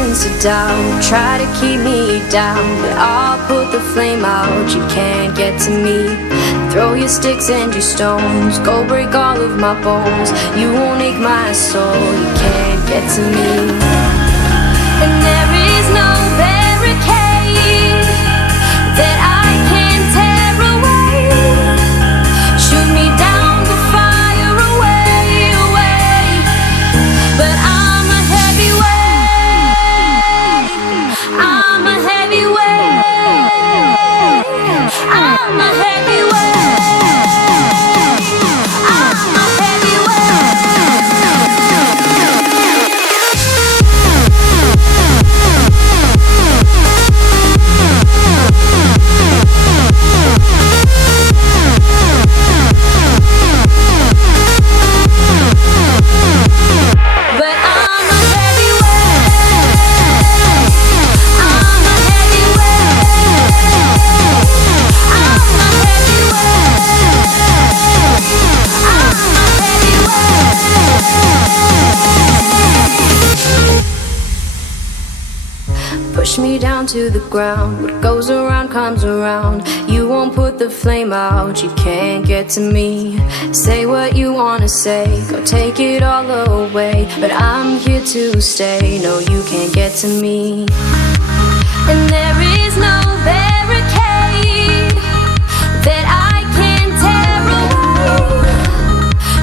reasons to doubt, try to keep me down, but I'll put the flame out. You can't get to me. Throw your sticks and your stones, go break all of my bones. You won't ache my soul. You can't get to me. And there is no barricade that I can tear away. Shoot me down to fire away, away. But I'm a heavyweight. I'm a heavyweight. I'm a heavyweight. Push me down to the ground. What goes around comes around. You won't put the flame out. You can't get to me. Say what you wanna say, go take it all away, but I'm here to stay. No, you can't get to me. And there is no barricade that I can tear away.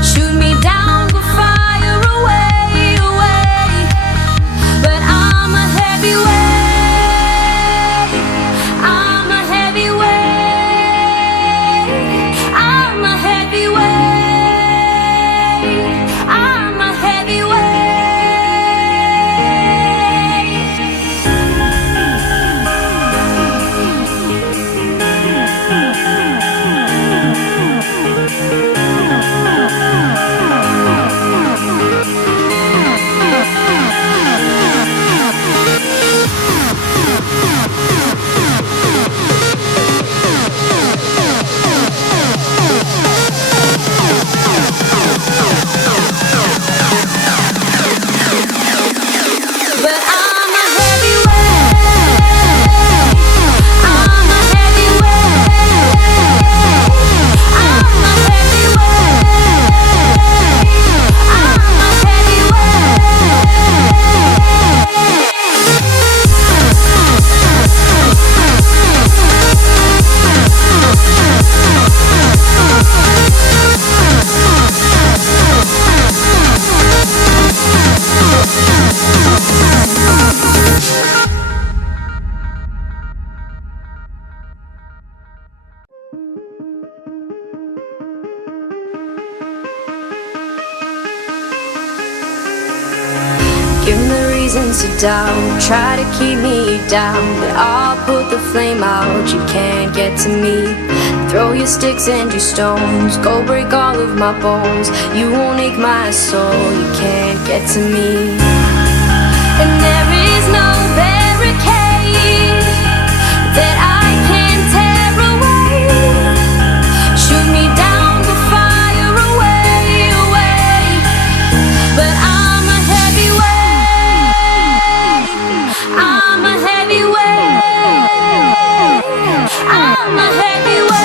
Shoot me down with fire away, away. But I'm a heavyweight. Give me the reasons to doubt, try to keep me down, but I'll put the flame out. You can't get to me. Throw your sticks and your stones, go break all of my bones. You won't ache my soul. You can't get to me. And there is no barricade that I can tear away. Shoot me down with fire away, away. But I'm a heavyweight. I'm a heavyweight. I'm a heavyweight.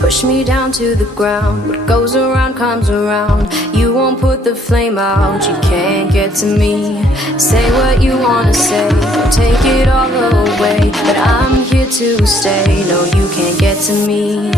Push me down to the ground. What goes around comes around. You won't put the flame out. You can't get to me. Say what you wanna say, don't take it all away, but I'm here to stay. No, you can't get to me.